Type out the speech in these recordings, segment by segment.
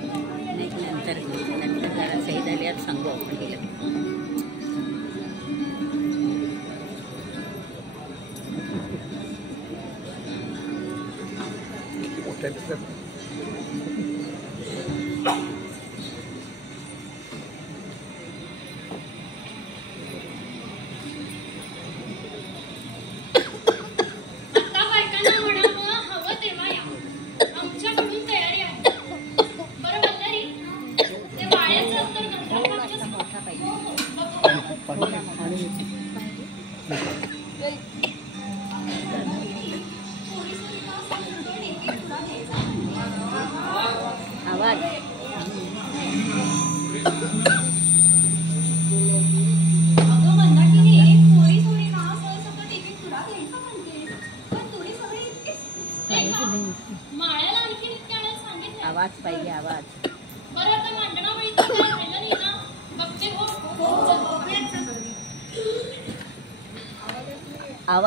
नंतर जरा सही झाल्यावर सांगू आपण गेलं. आवाज आवाज पाहिजे आवाज.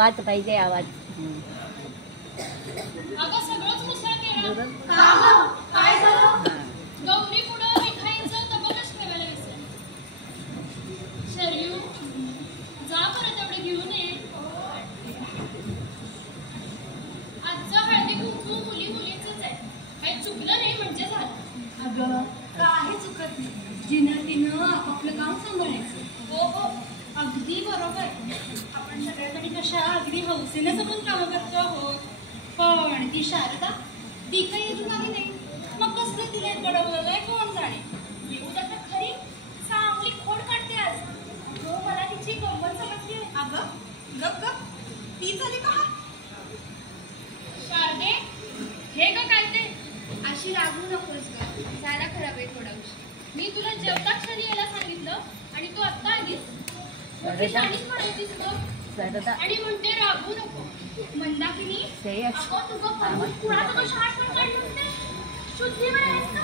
आवाज पाहिजे आवाज. गौरी पुढं मिठाईचं तबकच ठेवायला विसरली. शरयू जा परत एवढे घेऊन ये. आजचं हळदी कुंकू मुली मुलींचंच आहे. काही चुकलं नाही म्हणजे झालं. अगं काही चुकत नाही. जिनं तिनं आपापलं काम सांभाळायचं. हो हो अगदी बरोबर. आपण सगळ्याजणी कशा अगदी हौसेने सगळं कामं करतो आहोत. पण ती शारदा ती काही अजून आली नाही. मग कसलं तिला गडबडलंय कोण जाणे. येऊ तर खरी चांगली खोड काढते आज. हो मला तिची गंमत समजली. अगं गप गप ती झाली का? शारदे हे का काय ते अशी रागवू नकोस ग. झाला खराब आहे थोडा उशीर. मी तुला जेवता क्षणी यायला सांगितलं आणि तू आत्ता आलीस. शाळेत म्हणायचीस ग आणि म्हणते रागवू नको. मंदाकिनी अगं तुझं पण कुणाचं तो शाळा पण काढली होते. शुद्धीवर आहेस का?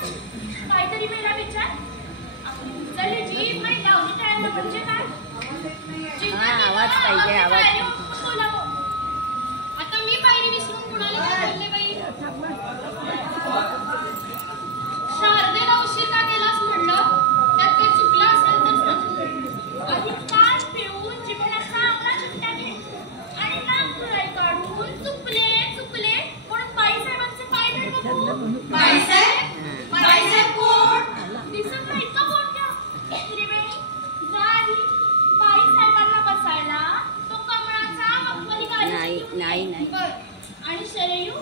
काहीतरी मेरा विचार. चल जी माई लावली टाळायला म्हणजे काय? आवाज पाहिजे आवाज. बोलावं आता मी पायरी विसरून कुणाला बोलले बाई. शारदेला उशीर का केलास म्हणलं. त्यात काही चुकलं असेल तर सांग. आधी ताट पिऊन जिभेला चांगला चिमटा घे आणि नाक फुलाय काढून चुकले चुकले म्हणून बाईसाहेबांचे पाय धर बघू. बाईसाहेब बाईसाहेब कोण दिसत नाही का कोण घ्या. त्रिवेणी जा आधी बाईसाहेबांना बसायला तो कमळाचा मखमली गाली. नाही नाही नाही. बर आणि शरयू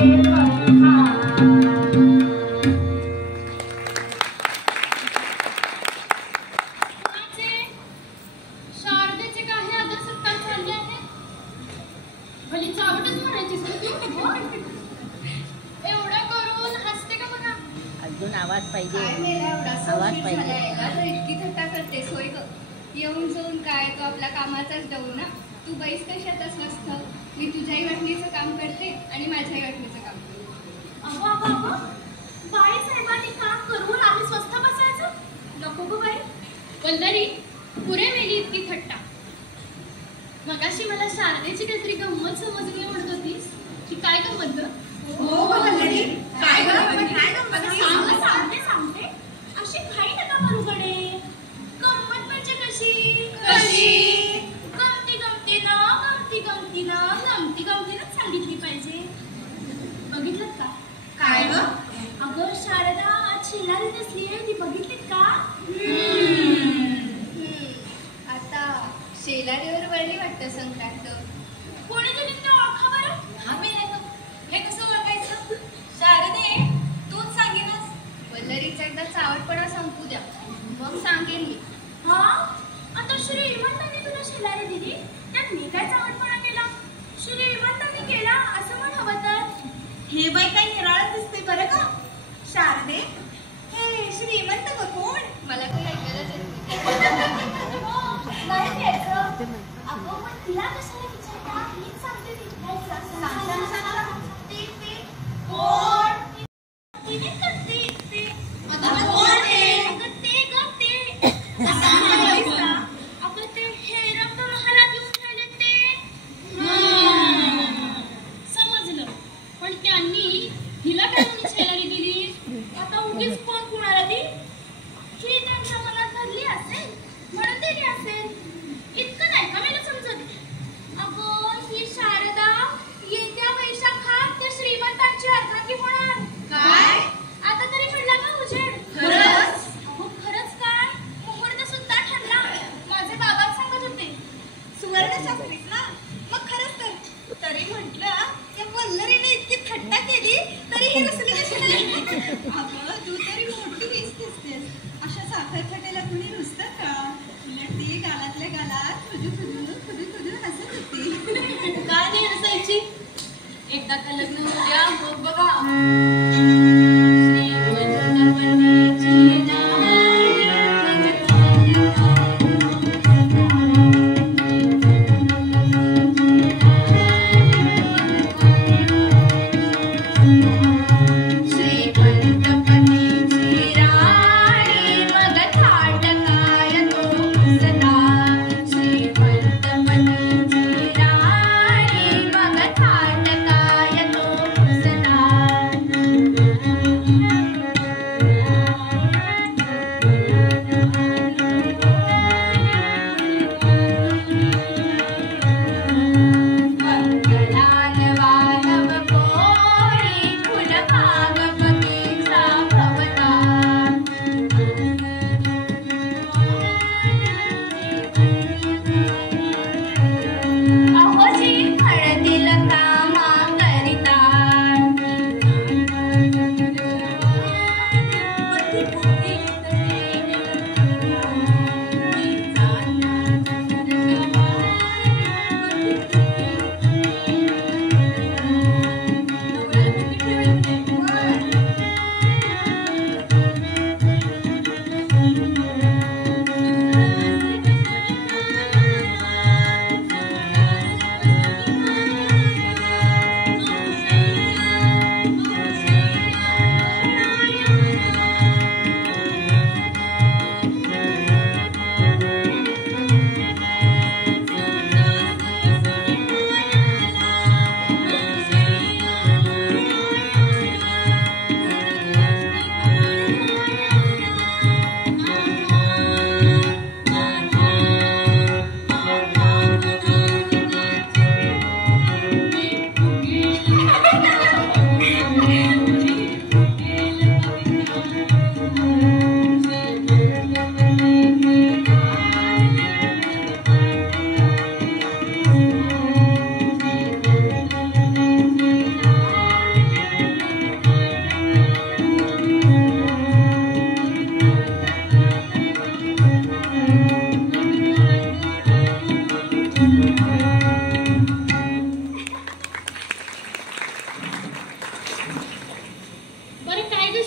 शारदेचे काही आदर सत्कार चालले आहेत. भली चावटच म्हणायची एवढं करून हसते का बघा. अजून आवाज पाहिजे. काय मेला एवढा आवाज सोपी पाहिजे. झालाय का? तर इतकी थट्टा करतेस होय ग. येऊन जाऊन काय तो आपल्या कामाचाच डऊ ना. तू बैस कशात स्वस्थ. मी तुझ्याही वाटणीचं काम करते आणि माझ्याही वाटणीचं काम करते. अगो बाई साहेबांनी काम करून आम्ही स्वस्थ बसायचं नको गो बाई. वल्लरी पुरे मेली इतकी थट्टा. मगाशी मला शारदेची काहीतरी गंमत समजली म्हणत होतीस की काय गंमत ग? हो वल्लरी, काय गंमत? काय गंमत? सांगते अशी घाई नका करू गडे. गंमत म्हणजे कशी गमतीनं सांगितली पाहिजे. बघितलं का? काय ग? अगं शारदा आज शेजारी दिसलीये ती बघितलीत का? आता शेलारीवर वळली वाटतं संक्रांत. कोणी दिली ते ओळखा बरं. हे कसं ओळखायचं? शारदे, तूच सांगेनस. वल्लरीचा एकदा चावटपणा संपू द्या, मग सांगेन मी. हा आता श्रीमंतांनी तुला शेजारी दिली त्यात मी काय चावटपणा केला? श्रीमंतांनी केला असं म्हण हवं तर. हे बाई काही निराळच दिसते बरं का? शारदे, हे श्रीमंत ग कोण? मला काही ऐकायलाच येत नाही. नाही यायचं. अगं मग तिला कशाला विचारता? मीच सांगते ती. ते कोण? तिने तर ते आता कोण आहे? अगं ते ग ते. अगं ते हेरम तर हालात येऊन राहिले ते. समजलं. पण त्यांनी हिला काय म्हणून शेजारी दिली? आता उगीच कोण कुणाला दी? ही त्यांच्या मनात धरली असेल म्हणून दिली असेल. इतकं नाही का मला समजत. अगं ही शारदा येत्या वैशाखात त्या श्रीमंतांची अर्धांगी होणार. काय? आता तरी पडला का उजेड? खरंच? अहो खरंच काय? मुहूर्त सुद्धा ठरला. माझे बाबा सांगत होते. सुवर्णशास्त्रीच ना? मग खरंच तर. तरी म्हटलं त्या वल्लरीने इतकी थट्टा केली तरी ही रुसली कशी नाही? अगं तू तरी मोठी हीच दिसतेस. अशा साखर थट्ट्याला कुणी रुसतं का? उलट ती गालातल्या गालात खुदू हसत होती. काय नाही हसायची? एकदा का लग्न होऊ द्या मग बघा. श्रीमंत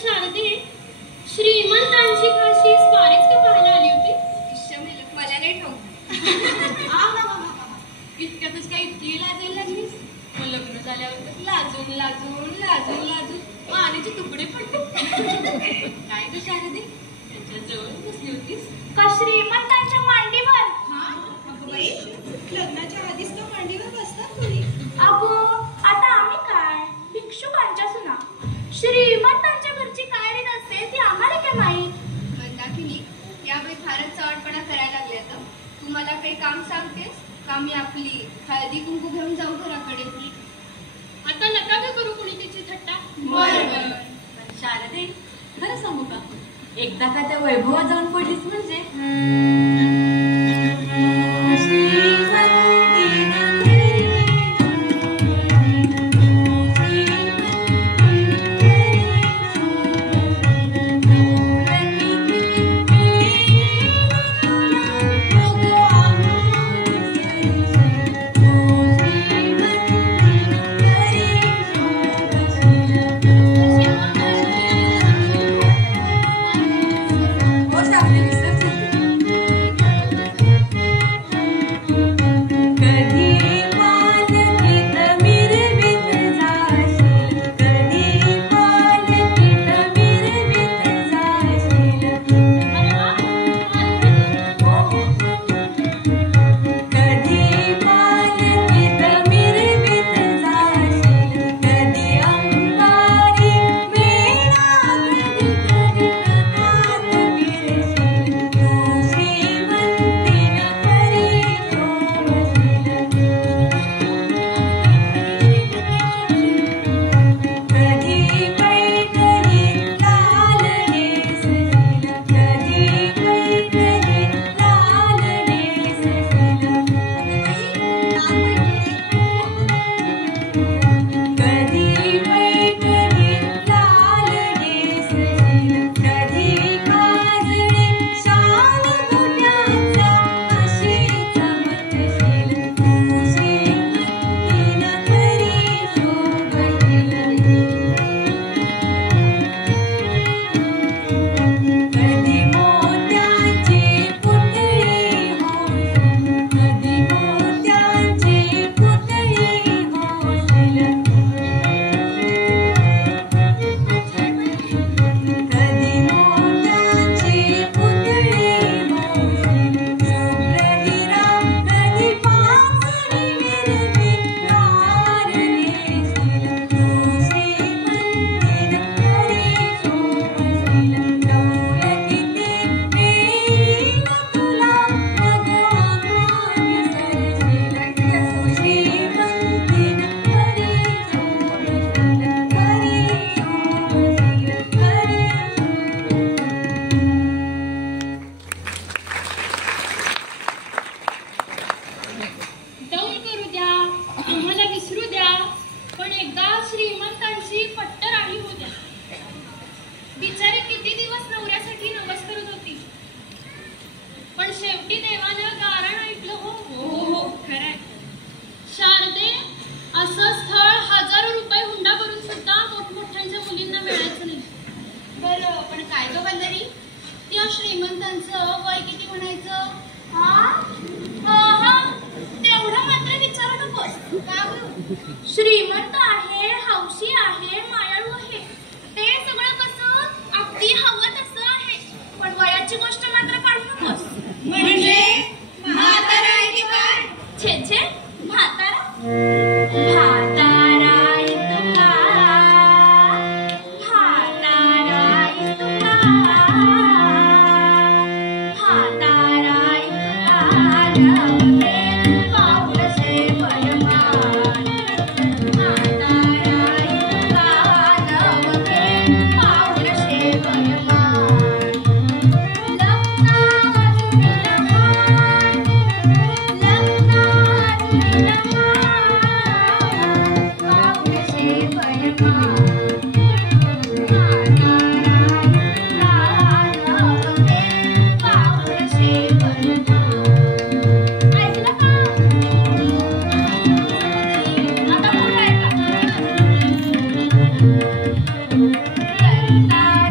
शारदे, श्रीमंतांची काशी स्वारीच का पाहायला आली होती? मला नाही ठाऊक. इतक्यातच काय इतकी लाजायला लागलीस? मग लग्न झाल्यावर तर लाजून लाजून लाजून लाजून पाण्याचे तुकडे पडले. काय ग शारदे, त्यांच्या जवळ बसली होतीस का श्रीमंतांच्या मांडीवर? अगं बाई, लग्नाच्या आधीच तर मांडीवर बसतात कोणी. अगो, आता आम्ही काय भिक्षुकांच्या सुना. श्रीमंतांच्या घरची काय रीत असते ती आम्हाला काय माहीत? मंदाकिनी, यावेळी फारच चवटपणा करायला लागले. आता तू मला काही काम सांगतेस का मी आपली हळदी कुंकू घेऊन जाऊ घराकडे? आता नका ग करू कुणी तिची थट्टा. पण शारदे, खरं सांगू का, एकदा का त्या वैभवात जाऊन पडलीस म्हणजे श्रीमंत आहे, हौशी आहे, मायाळू आहे, ते सगळं कसं अगदी हवं तसं आहे. पण वयाची गोष्ट मात्र काढू नकोस. म्हणजे म्हातारा आहे की काय? छे छे, म्हातारा म्हातारा इतका, म्हातारा इतका, म्हातारा इतका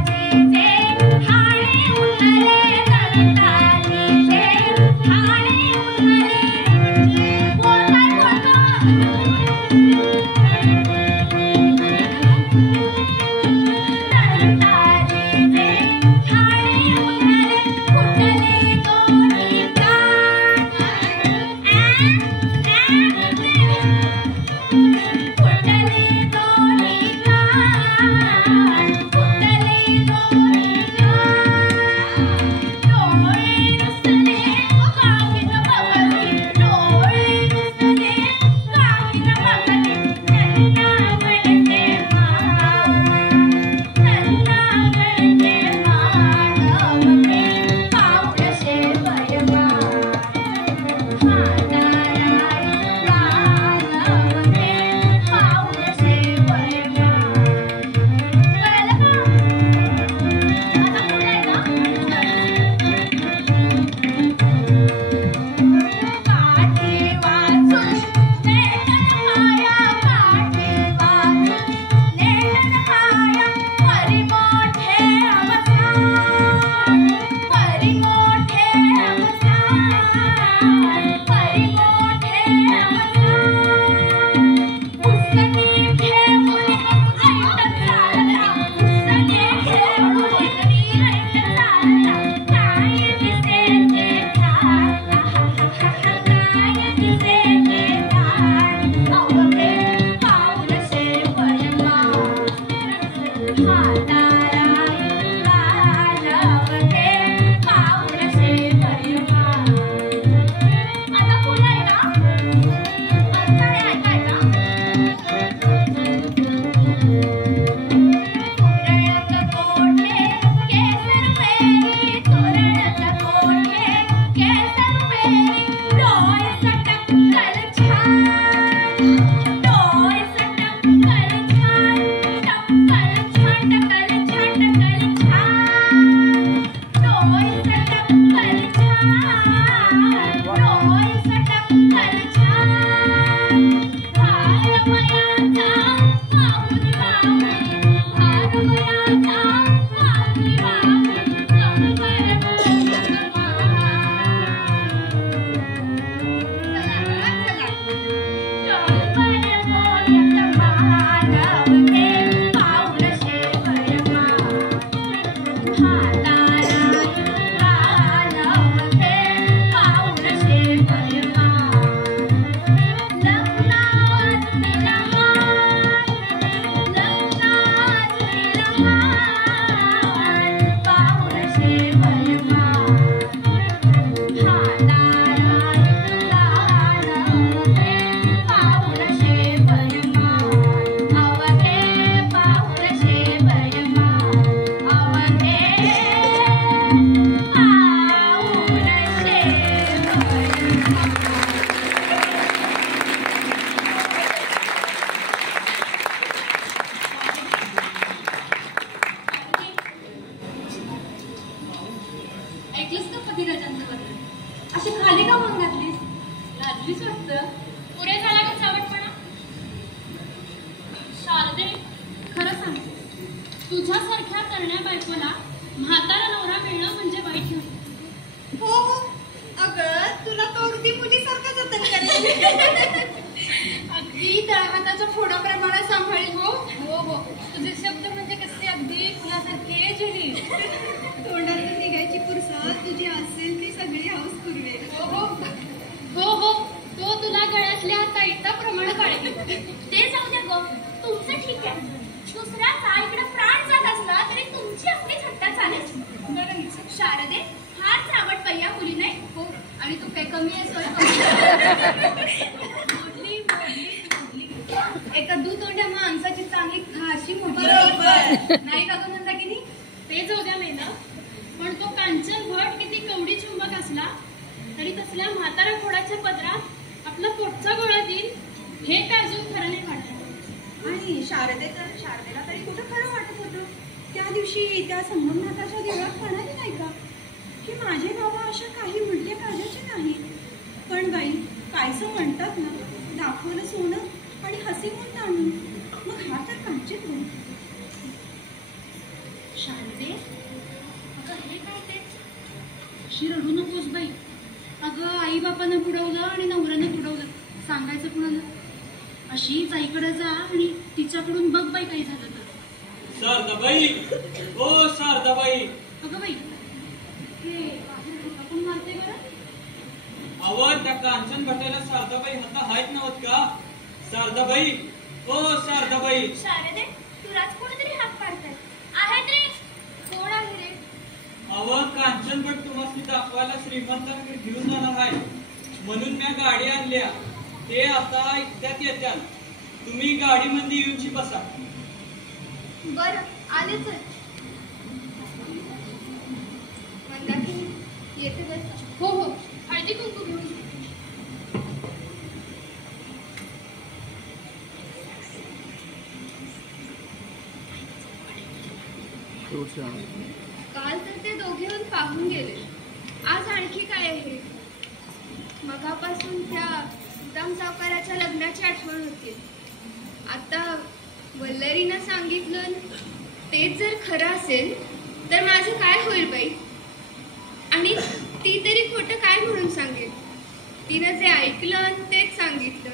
अशी खाली का म्हणून घातलीस? लाजलीस वाटतं. पुरे झाला का चावटपणा? शारदे, खरं सांग, तुझ्यासारख्या करण्या बायकोला म्हातारा नवरा मिळणं म्हणजे वाईट नाही. हो हो, अगं तुला तो अगदी मुलीसारखा जतन करेल. अगदी तळहाताच्या फोडाप्रमाणे सांभाळेल. हो हो हो, तुझे शब्द म्हणजे कसे अगदी फुलासारखे झुली. तोंडातून निघायची पुरसत तुझी असेल ती सगळी हौस पुरवेल. हो हो हो हो, तो तुला गळ्यातल्या ताईताप्रमाणे काढेल. ते जाऊ द्या ग, तुमचं ठीक आहे. दुसऱ्याचा इकडे प्राण जात असला तरी तुमची आपली थट्टा चालेल. बरं शारदे, फार चावट पहिया मुली नाही हो, आणि तू काय कमी आहे एका दुतोंड्या माणसाची चांगली खाशी मोठी नाही का म्हणता की नाही. ते जाऊ द्या मेना, पण तो कांचन भट किती कवडी चुंबक असला तरी तसल्या म्हातारा खोडाच्या पदरात आपला पोटचा गोळा देईल हे काय अजून खरं नाही वाटत. आणि शारदेला तरी कुठं खरं वाटत होतं. त्या दिवशी त्या संगमनाथाच्या देवळात म्हणाली नाही का की माझे बाबा अशा काही म्हटले काढायचे नाही. पण बाई कायसं म्हणतात ना, दाखवलं सोनं आणि हसी म्हणून आणून, मग हा तर कांचन बोल. शारदे, अगं हे काय ते? अशी रडू नकोस बाई. अगं आई बापानं बुडवलं आणि नवऱ्यानं बुडवलं, सांगायचं कुणाला. अशीच आईकडे जा आणि तिच्याकडून बघ बाई काही झालं तर. शारदाबाई, ओ शारदाबाई. अगं बाई, हे आपण मारते बरं. अवर त्या कांचन भटायला शारदाबाई हाता हायत नव्हत का? शारदाबाई, ओ शारदाबाई. शारदे, तुलाच कोणीतरी हात पाडताय. आहेत रे. कोण आहे रे? अवर कांचन भट तुम्हाला दाखवायला श्रीमंतांकडे घेऊन जाणार आहे म्हणून मी गाडी आणल्या. ते आता इतक्यात येत्याल. तुम्ही गाडीमध्ये येऊनची बसा. बरं, आलेच आहे. मंदाकिनी, येथे बस. हो हो, हळदी कुंकू घेऊन ये. काल तर ते दोघे येऊन पाहून गेले. आज आणखी काय आहे? मगापासून त्या उत्तम सावकाराच्या लग्नाची आठवण होती. आता वल्लरीनं सांगितलं तेच जर खरं असेल तर माझं काय होईल बाई? आणि ती तरी खोटं काय म्हणून सांगेल? तिनं जे ऐकलं तेच सांगितलं.